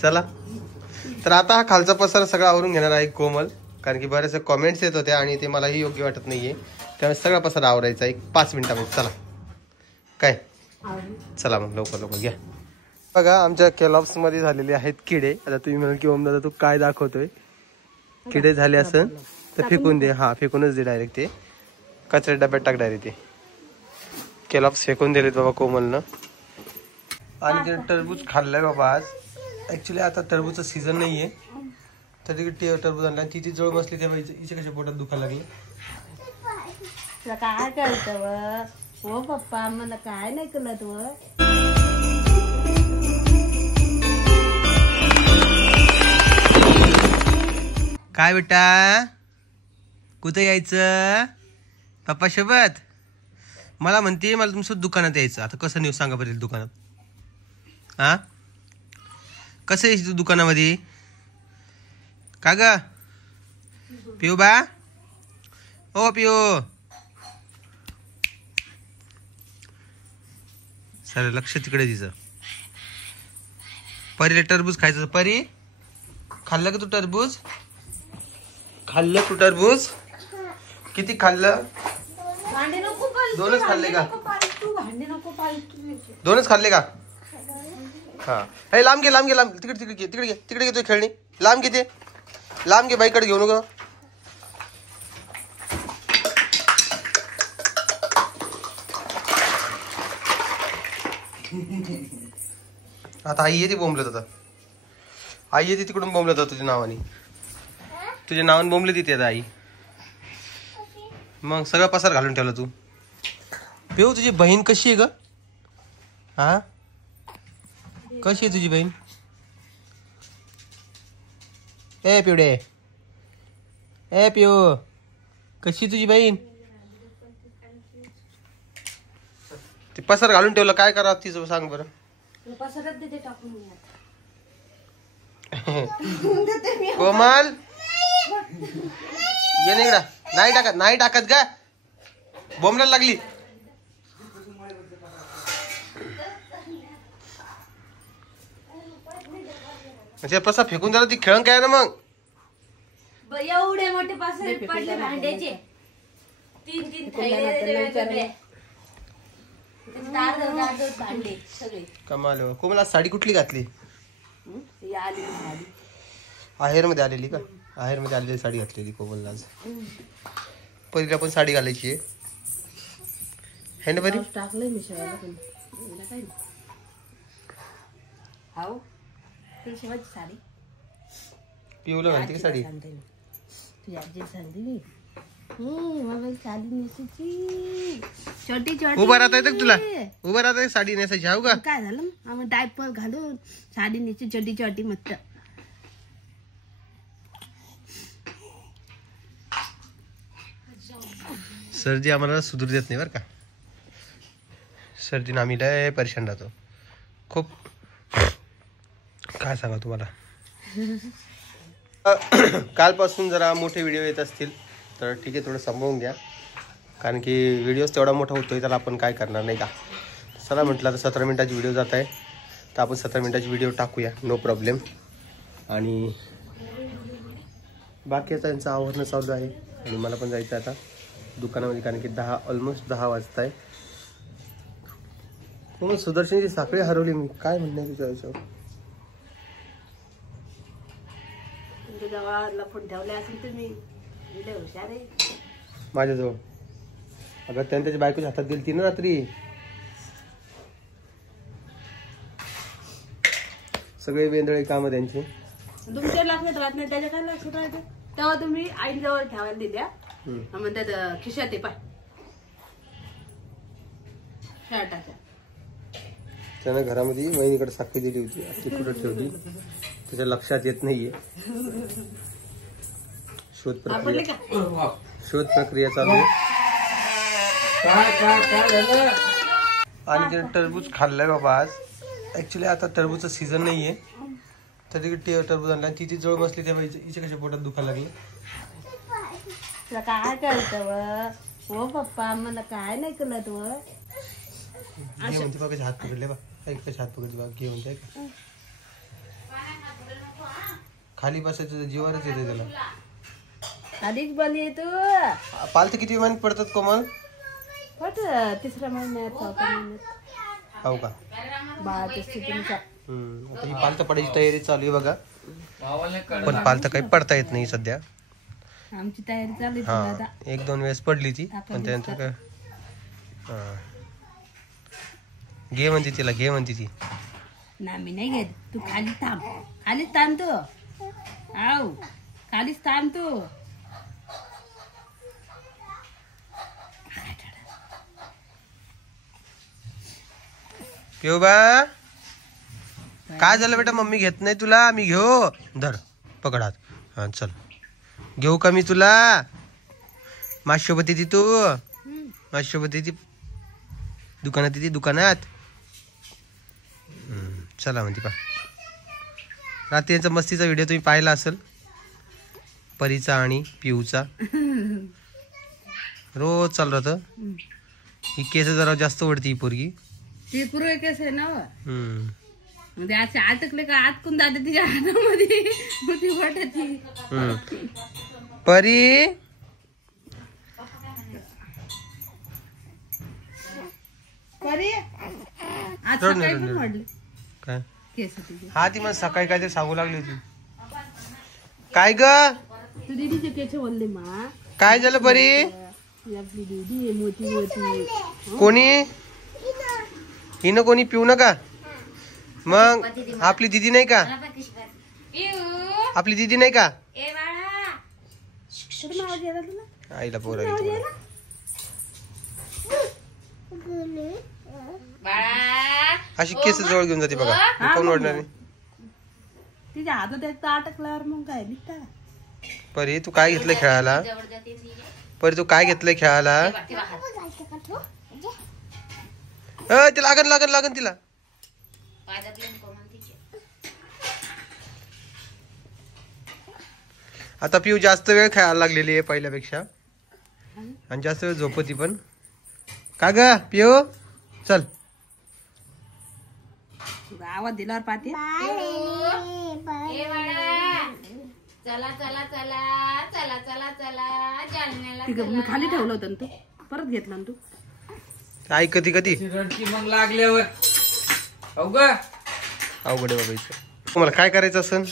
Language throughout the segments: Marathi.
चला तर आता हा खालचा पसारा सगळा आवरून घेणार आहे कोमल, कारण की बरेचसे कमेंट्स येत होते आणि ते मलाही योग्य वाटत नाहीये, त्यामुळे सगळा पसारा आवरायचा एक 5 मिनिटामध्ये. चला काय, चला मग लवकर लवकर घ्या. बघा आमच्या केलॉप्स मध्ये झालेले आहेत किडे. आता तुम्ही म्हणाल की ओम दादा तू काय दाखवतोय, किडे झाले असं तर फेकून दे. हा फेकूनच दे डायरेक्ट, ते कचऱ्या डब्यात टाक डायरेक्ट. ते केलॉप्स फेकून दिलेत बाबा कोमलनं. आणि टरबूज खाल्लाय बाबा आज. ऍक्च्युली आता टरबूजचा सीझन नाहीये, तरी टरबूज आणला. ती जवळ बसली तेव्हा हिच्या कशा पोटात दुखायला लागले. काय करत हो पप्पा, मला काय नाही कळत व. काय बेटा कुठे यायचं पप्पा सोबत? मला म्हणते मला तुमचं दुकानात यायचं. आता कसं नेऊ सांगा बरं दुकानात? हा कसं यायचं तू दुकानामध्ये? का ग पिऊ बा, ओ पिऊ, सर लक्ष तिकडे तिचं. परीला टरबूज खायचं. परी खाल्लं का तू टरबूज? खाल्लं तू टरबूज? किती खाल्लं? दोनच खाल्ले का? दोनच खाल्ले का? हा हे लांब घे, लांब घे, लांब तिकडे तिकडे घे, तिकडे घे, तिकडे घे. तू खेळणी लांब घे, ते लांब घे, बाईकडे घेऊ नको. आता आई येते बोंबलत. आता आई येते तिकडून बोंबलत तुझ्या नावाने. तुझ्या नावाने बोंबले तिथे आता आई. मग सगळा पसार घालून ठेवला तू. पिऊ तुझी बहीण कशी आहे ग? हा कशी आहे तुझी बहीण? ए पिवडे, ए पिऊ कशी तुझी बहीण? ते पसार घालून ठेवलं, काय करा तिचं सांग बरं. कोमल ये नाही इकडं. नाही टाकत, नाही टाकत का? बोंबलायला लागली. म्हणजे पसा फेकून झाला, ती खेळून काय ना मग. एवढे मोठे पसारे पडले भांड्याचे. 3-3 थैले भांडे सगळे. कमाल. कोमल आज साडी कुठली घातली? आहेर मध्ये आलेली का? आहेर मध्ये आलेली साडी घातलेली कोमल आज. परीला पण साडी घालायची आहे है ना परी? टाकलंय मी शेवायला पण काय हाव ती शेवायची साडी पिऊला घालते का साडी? तुझी आजी सांगते मला साडी नेसायची छोटी छोटी. उभा राहता येतं तुला? उभा राहता साडी नेसायची हाव का? काय झालं आम्ही डायपर घालून साडी नेसची छोटी छोटी मस्त. सर्दी आम्हाला सुधरू देत नाही बरं का. सर्दीनं आम्ही लय परेशान राहतो खूप. काय सांगा तुम्हाला. कालपासून जरा मोठे व्हिडिओ येत असतील तर ठीक आहे, थोडं सांभाळून घ्या, कारण की व्हिडिओज तेवढा मोठा होतोय त्याला आपण काय करणार नाही का. चला म्हटलं तर 17 मिनिटाची व्हिडिओ जात आहे तर आपण 17 मिनिटाची व्हिडिओ टाकूया, नो प्रॉब्लेम. आणि बाकी आता त्यांचं आवरणं चालू आहे आणि मला पण जायचं आता दुकानामध्ये, कारण की ऑलमोस्ट 10 वाजत आहे. मग सुदर्शनची साखळी हरवली मी. काय म्हणणं आहे तुझ्या याच्यावर? माझ्याजवळ अगं त्याने त्याच्या बायकोच्या हातात दिली ती ना रात्री. सगळे वेंदळे काम त्यांची. तुमच्या लक्षात राहत नाही, त्याच्या काय लक्षात राहते? तेव्हा तुम्ही आई जवळ ठेवायला दिल्या म्हणतात खिशात आहे पाय शर्टाच्या. त्यानं घरामध्ये वहिनीकडे साखळी दिली होती, ती कुठं ठेवली त्याच्या लक्षात येत नाहीये. शोध प्रक्रिया चालू आहे. आणि ते टरबूज खाल्लाय बाबा आज. ऍक्च्युली आता टरबूजचा सीझन नाहीये, तरी टरबूज आणला. ती जवळ बसली तेव्हा हिच्या कशा पोटात दुखायला लागले. काय करत हो पप्पा, मला काय नाही कळत व. म्हणते बघा हात पकडले बा, कशा हात पकडले बा घेऊन जाय का. खाली बसायचं जीवावरच येते त्याला. अधिक बली आहे तू. पालत किती महिन्यात पडतात कोमल? पट तिसऱ्या महिन्यात चौथ्या महिन्यात. हो का? बाळाच्या स्थितीनुसार. आता ही पालत पडायची तयारी चालू आहे बघा. पण पालत काही पडता येत नाही सध्या. आमची तयारी चालू आहे हा दादा. 1-2 वेळेस पडली ती पण त्यानंतर काय घे म्हणते तिला, घे म्हणते ती. ना मी नाही घेत. तू खाली थांब. खालीच थांब तू. आव खालीच थांब तू. पिओबा काय झालं बेटा? मम्मी घेत नाही तुला. मी घेऊ. धर पकड हात. हा चल घेऊ का मी तुला? माझ्यासोबत येते तू? माझ्यासोबत येते दुकानात? येते दुकानात. चला म्हणते पा. रात्रीचा मस्तीचा व्हिडिओ तुम्ही पाहिला असेल, परीचा आणि पिऊचा. रोज चालू राहतं. ही केस जरा जास्त ओढती ही पोरगी. ती पूर्व केस आहे ना. म्हणजे असे अटकले का आटकून जाते तिच्या हातामध्ये. मग ती वाटती. परी परी आज सकाळी पण वाढले काय? केस तुझे. हा ती मला सकाळी काहीतरी सांगू लागली होती. काय ग? तू दीदीचे केस बोलले मा. काय झालं परी? आपली दीदी मोठी मोठी. कोणी? हिनं कोणी? पिऊ नका. मग आपली दीदी नाही का? आपली दीदी नाही का? आईला पोर अशी केस जवळ घेऊन जाते बघा. कोण ओढणार नाही? तिच्या हातात एक तर अटकल्यावर मग काय निघता. परी तू काय घेतलंय खेळायला? परी तू काय घेतलंय खेळायला? ते लागन लागन लागन तिला. आता पिऊ जास्त वेळ खेळायला लागलेली आहे पहिल्यापेक्षा आणि जास्त वेळ झोपती पण. का ग पिऊ? चल आवाज दिल्यावर पाहते. चला चला चला चला चला चला जालन्याला. मी खाली ठेवलं होतं तू परत घेतला तू. ऐकती कधी मग लागल्यावर अवघड आहे बाबा इथं. तुम्हाला काय करायचं असन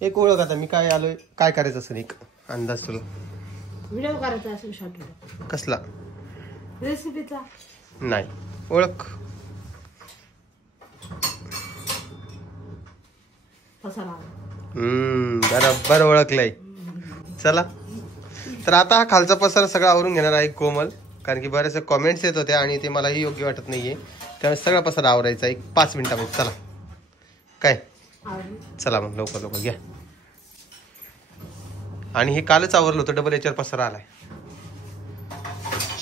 एक ओळख. आता मी काय आलोय, काय करायचं असेल एक अंदाज तुला? व्हिडिओ करायचा असेल शॉर्ट व्हिडिओ. कसला? रेसिपीचा नाही. ओळख बरोबर ओळखलंय. चला तर आता हा खालचा पसारा सगळा आवरून घेणार आहे कोमल, कारण की बरेचसे कॉमेंट्स येत होते आणि ते मलाही योग्य वाटत नाहीये. त्यामुळे सगळा पसारा आवरायचा एक 5 मिनिटामध्ये. चला काय? चला मग लवकर लवकर घ्या. आणि हे कालच आवरलं होतं, डबल याच्यावर पसारा आलाय.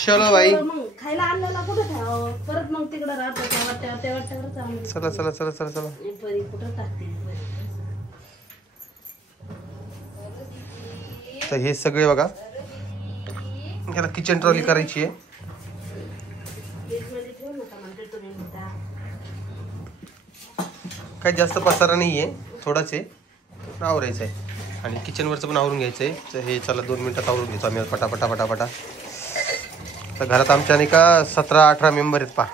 चलो बाई. खायला आणलेला कुठे ठेव परत मग तिकडे राहतो. चला चला चला चला चला. कुठं टाकते. तर हे सगळे बघा, ह्याला किचन ट्रॉली करायची आहे. काही जास्त पसारा नाहीये, थोडाच आहे, आवरायचं आहे. आणि किचनवरचं पण आवरून घ्यायचं आहे. तर हे चला 2 मिनिटात आवरून घेतो आम्ही पटापटा पटापटा. तर घरात आमच्या नाही का 17-18 मेंबर आहेत पा.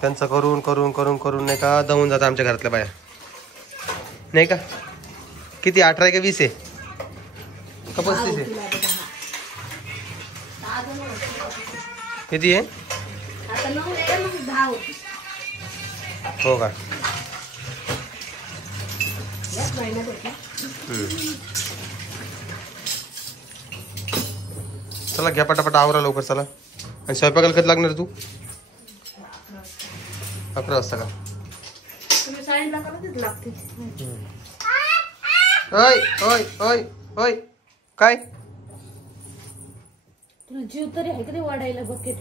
त्यांचं करून करून करून करून नाही का दमून जातं आमच्या घरातल्या बाया, नाही का? किती 18 आहे का 20 आहे का 35 आहे? किती आहे? हो का? चला घ्या पटापटा आवरा लवकर चला. आणि स्वयंपाकाला कधी लागणार तू? 11 वाजता का? ओय ओय ओय ओय काय? तुला जीव तरी आहे कधी वाढायला बकेट?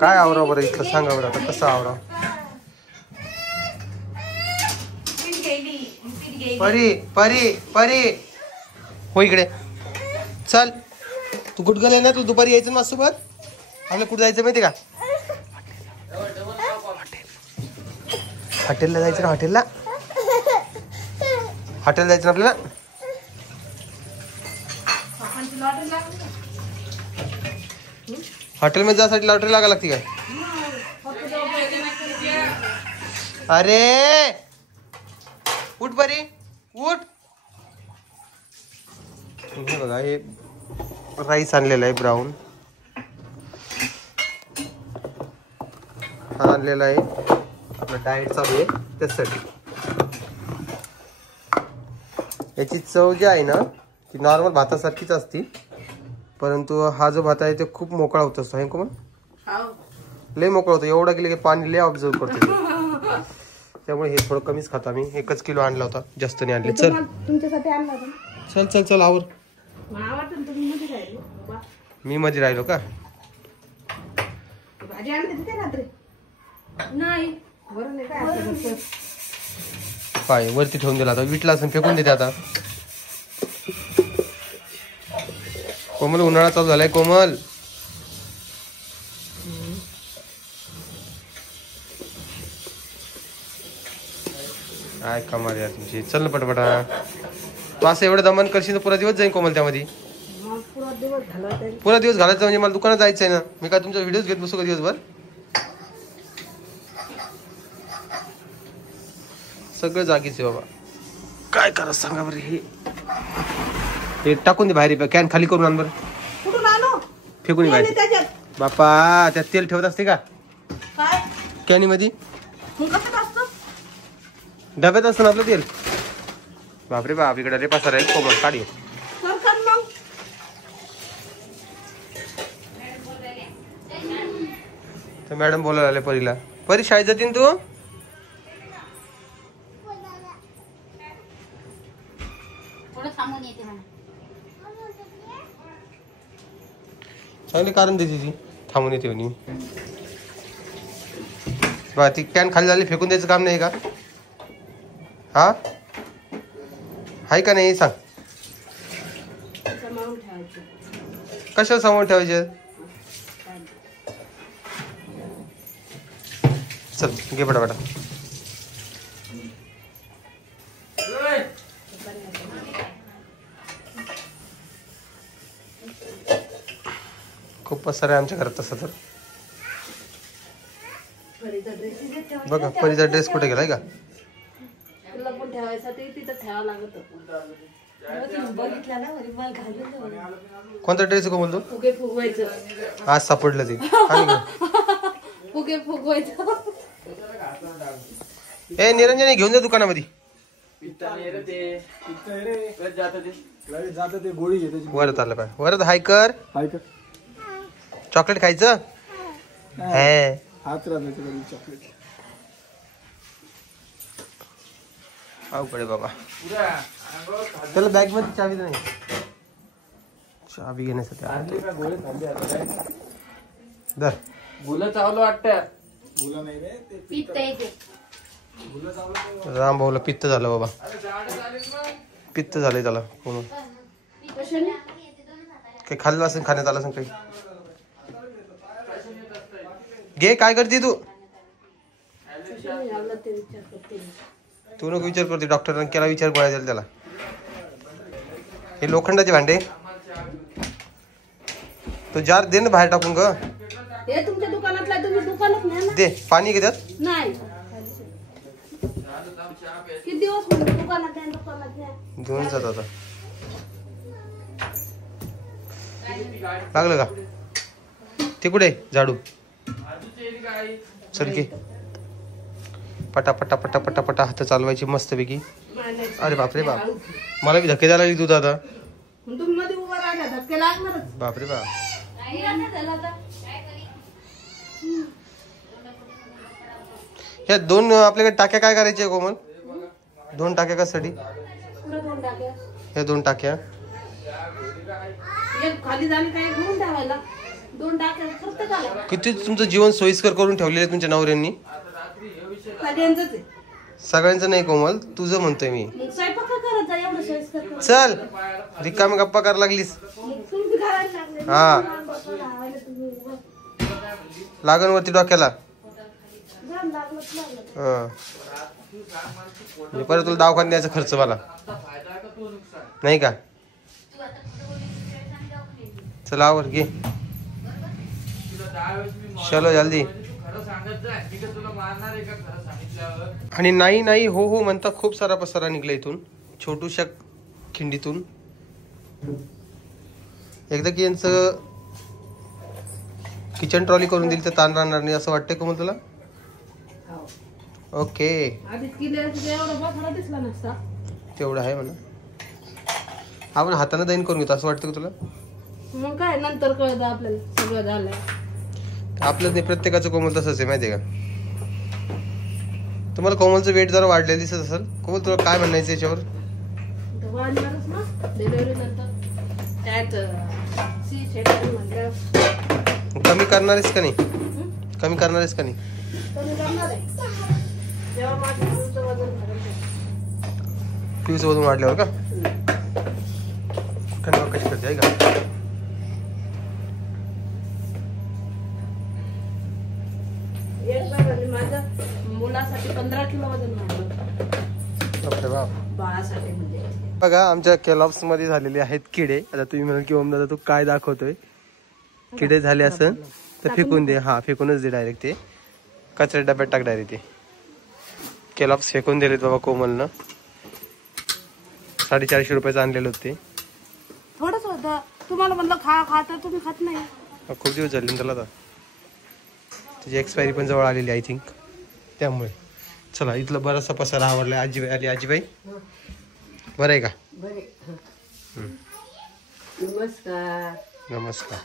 काय आवरा बरं इथलं सांगा बरं. आता कसं आवरा? परी परी परी हो इकडे चल. तू कुठं गेलाय ना? तू दुपारी यायचं माझ्यासोबत. आपल्याला कुठं जायचं माहिती का? हॉटेलला जायचं ना हॉटेलला जायचं ना आपल्याला पप्पांची लॉटरी लागली का? हॉटेलमध्ये जायसाठी लॉटरी लागा लागते काय फक्त जाऊ पाहिजे नाही. अरे उठ बरी उठ. हे बघा हे राईस आणलेला आहे ब्राऊन हा आणलेला आहे आपला डाएट चालू आहे त्यासाठी. याची चव जी आहे ना ती नॉर्मल भातासारखीच असती परंतु हा जो भात आहे तो खूप मोकळा होत असतो. हे कोण हाव. लय मोकळा होतो एवढा केलं की पाणी लय ऑब्झर्व करतो त्यामुळे हे थोडं कमीच खातो आम्ही. 1 किलो आणला होता जास्त नाही आणले. चल तुमच्यासाठी आणला होता ना? चल चल चल आवर. मला वाटतं ना तुम्ही मध्ये राहिले बाबा. मी मध्ये राहिलो का भाजी आणली होती का रात्री? नाही बरं नाही काय पाय वरती ठेवून दिला आता विटला असं फेकून देते आता. कोमल उन्हाळा चालू झालाय कोमल. काय कमाल यार तुमची. चल ना पटपटा तू असं एवढं दमन करशील तर पुरा दिवस जाईन कोमल त्यामध्ये. पुरा दिवस झाला तरी पुरा दिवस घालायचं म्हणजे मला दुकानात जायचंय ना. मी काय तुमचा व्हिडिओज घेत बसू का दिवसभर. सगळं जागीच आहे बाबा. काय करा सांगा बरं. हे टाकून दे बाहेर कॅन खाली करून आण बरं. कुठून आणू? फेकून दे तेल आहे बाहेर. त्याच्यात. बापा त्यात तेल ठेवत असते का काय कॅनी मध्ये. मग कसं असतं? डब्यात असतं ना आपलं तेल. बापरे बाप इकडे रे पसार आहे कोमल काढी. कर कर मग. तर मॅडम बोलायला आले परीला. परी शाळेत जाते ना तू. थोडं थांबून येते म्हणा. चांगले कारण देते ती थांबून येते म्हणे. बा ती कॅन खाली झाली फेकून द्यायचं काम नाही का. हा आहे का नाही सांग. सांभाळून ठेवायचं. कशाला सांभाळून ठेवायचे. चल घे पटापटा. खूप पसार आहे आमच्या घरात तसं तर. परीचा ड्रेस इथे ठेवायचा. बघा परीचा ड्रेस कुठे गेलाय का. तुला पण ठेवायसाठी तिथं ठेवावं लागत. बघितलं ना वरी मला घालून कोणता ड्रेस कोमल तू. फुगे फुगवायचं. आज सापडलं ते. आणि का? फुगे फुगवायचं. ए निरंजनी घेऊन जा दुकानामध्ये. वरत आलं पाय वरत हाय कर. चॉकलेट खायचं हे. अवघड बाबा. त्याला बॅग मध्ये चावी नाही. चावी घेण्यासाठी धर. मुलं चावलं वाटतं. पित्त येते. राम भाऊला पित्त झालं बाबा. पित्त झालंय त्याला म्हणून. काही खाल्लं असेल खाण्यात आलं असेल काही. घे काय करते तू. तू नको विचार करते. डॉक्टरांनी केला विचार गोळ्या द्याल त्याला. हे लोखंडाचे भांडे तो जार दे ना बाहेर टाकून ग. हे तुमच्या दुकानातला तुम्ही दुकानात न्या ना. दे पाणी घेतात. नाही किती दिवस म्हणतो दुकानात न्या दुकानात न्या. घेऊन जात आता. लागलं का ते कुठे झाडू. चल की पटा पटा पटा पटा पटा हात चालवायची मस्तपैकी. अरे बापरे बाप मला बी धक्के द्यायला लागली तू दादा. तुम्ही मध्ये उभा राहिला धक्के लागणारच. बापरे बाप. ह्या दोन आपल्याकडे टाक्या काय करायच्या कोमल. 2 टाक्या कशासाठी. पुढे दोन टाक्या. ह्या 2 टाक्या एक खाली झाली काय घेऊन ठेवायला. 2 टाक्या प्रत्येकाला. किती तुमचं जीवन सोयीस्कर करून ठेवलेलं आहे तुमच्या नवऱ्यांनी. सगळ्यांचंच आहे. सगळ्यांचं नाही कोमल तुझं म्हणतोय मी. मग स्वयंपाक का करत जा एवढं सोयीस्कर करून? चल रिकामी गप्पा करायला लागलीस. मग तुम्ही करायला लागले. हा तुम्ही उभं. लागण वरती डोक्याला. जाम लागलं. हा म्हणजे परत तुला दवाखान्यात द्यायचा खर्च मला नाही का. चला आवर घे. चलो जल्दी. आणि नाही नाही हो हो म्हणता खूप सारा पसारा निघला इथून छोटूशा खिंडीतून. एकदा की यांचं किचन ट्रॉली करून दिली तर ताण राहणार नाही असं वाटतंय का मग तुला. ओके तेवढं आहे म्हणा. आपण हाताने दैन करून घेतो असं वाटतं का तुला. मग काय नंतर कळतं आपल्याला सगळं झालंय. आपलं नाही प्रत्येकाचं कोमल तसंच आहे माहितीये का. तुम्हाला कोमलचं वेट जरा वाढलेलं दिसत असेल. कोमल तुला काय म्हणायचं याच्यावर. वाढणारच ना डिलिव्हरी नंतर त्यात कमी करणारेस का नाही. कमी करणारेस का नाही. कमी करणार आहे जेव्हा माझं वजन वाढेल. पिऊचं वजन वाढल्यावर का कशी करते आहे का. एक बार माझ्या मुलासाठी 15 किलो वजन वाढलं. बापरे बाप. बाळासाठी म्हणजे बघा आमच्या केलॉप्स मध्ये झालेले आहेत किडे. आता तुम्ही म्हणाल की ओम दादा तू काय दाखवतोय. किडे झाले असं तर फेकून दे. हा फेकूनच दे डायरेक्ट. ते कचऱ्या डब्यात टाक डायरेक्ट. ते केलॉप्स फेकून दिलेत बाबा कोमलनं. 450 रुपयाचं आणलेलं होते. थोडंच होतं तुम्हाला म्हणलं खा खा तर तुम्ही खात नाही. खूप दिवस झाले त्याला. आता त्याची एक्सपायरी पण जवळ आलेली आय थिंक त्यामुळे. चला इथला बराचसा पसारा आवडलाय. आजीबाई आली. आजीबाई बरं आहे का. नमस्कार. नमस्कार.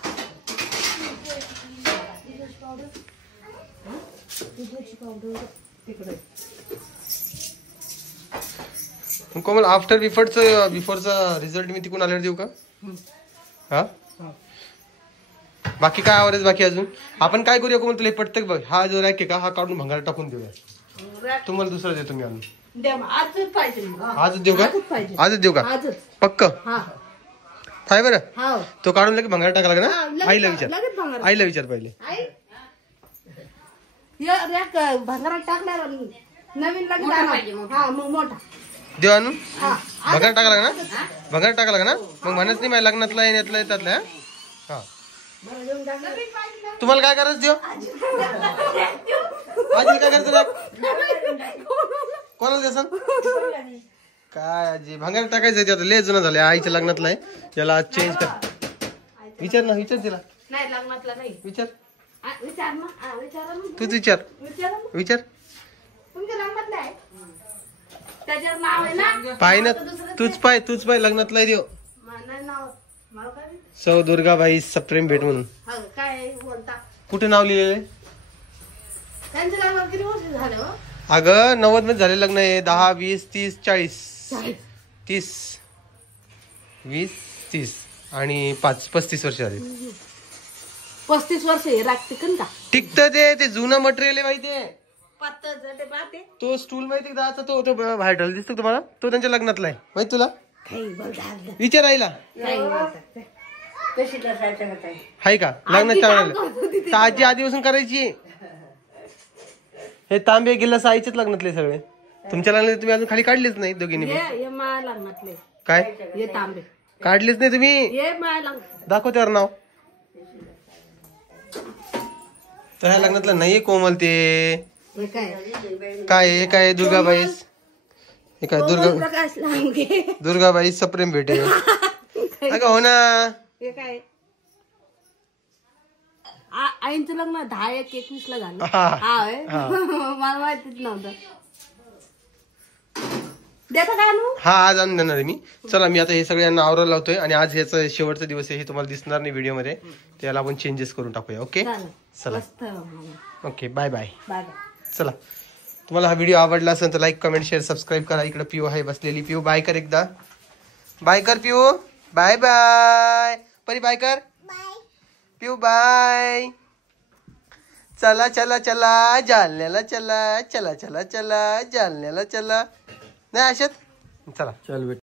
कोमल आफ्टर बिफोरचा रिझल्ट मी तिकडून आल्यावर देऊ का. हा बाकी काय आवडेल. बाकी अजून आपण काय करूया कोमल तुला पटतंय बघ. हा जो रॅक आहे का हा काढून भंगार टाकून देऊया. तुम्हाला दुसरा देतो मी आणून. आजच पाहिजे. आजच देऊ का. आजच देऊ का पक्क. काय बरं तो काढून लगे भंगार टाका लागला ना. आईला विचार. आईला विचार पहिले. भंगारात टाकणार नवीन मग मोठा देव आणून भंगार टाका लागला ना. भंगार टाका लागला ना मग म्हणत नाही माझ्या लग्नातला येण्यातला त्यातला. हा तुम्हाला काय करायचं देव. आजी काय करायचं कोणाला द्या सांग. काय आजी भंगार टाकायचं ते आता लय जुना झालं. आईच्या लग्नातला आहे त्याला चेंज कर. विचार ना. विचार तिला. नाही लग्नातला नाही. विचार विचार ना. तूच विचार. विचार तुमच्या लग्नातला आहे त्याच्यावर नाव आहे ना. पाय ना तूच पाय लग्नातला देव. नाव मला काय सौ दुर्गाबाई सप्रेम भेट म्हणून. काय बोलता. कुठे नाव लिहिलेलं आहे. त्यांचं लग्न किती वर्ष झालं हो. अगं 90 मध्ये झाले लग्न आहे. 10 20 30 40 30 20 30 आणि 5 35 वर्ष झाली. 35 वर्ष हे राखते का टिकत ते जुनं मटेरियल आहे माहितीये. पातळ जटे पाहते तो स्टूल माहिती का तो बाहेर दिसतो तुम्हाला. तो त्यांच्या लग्नातला आहे माहिती तुला. विचार आईला हाय का लग्नात टाळलं. आजी आधीपासून करायची. हे तांबे गिलास आईचेच लग्नातले सगळे. तुमच्या लग्नात तुम्ही अजून खाली काढलेच नाही दोघींनी. लग्नातले काय हे तांबे काढलेच नाही तुम्ही. हे दाखव त्यावर नाव. तर ह्या लग्नातलं नाहीये कोमल ते. काय काय दुर्गाबाई. हे काय दुर्गाबाई सप्रेम भेटे. हो ना. हे काय आईंचं लग्न 10/1/21 ला झालं. मला माहितीच नव्हतं. देता काय हा आज आणून देणार आहे मी. चला मी आता हे सगळ्यांना आवरायला लावतोय आणि आज ह्याचा शेवटचा दिवस आहे. हे तुम्हाला दिसणार नाही व्हिडिओ मध्ये. त्याला आपण चेंजेस करून टाकूया. ओके चला. Okay bye bye. चला तुम्हाला हा व्हिडिओ आवडला असेल तर लाईक कमेंट शेअर सबस्क्राईब करा. इकडे पिओ आहे बसलेली. पिओ बाय कर एकदा. बाय कर पिओ. बाय बाय परी बाय कर. पिओ बाय. चला चला चला जालन्याला चला. चला चला चला जालन्याला चला. नाही अशात चला चल बेटा.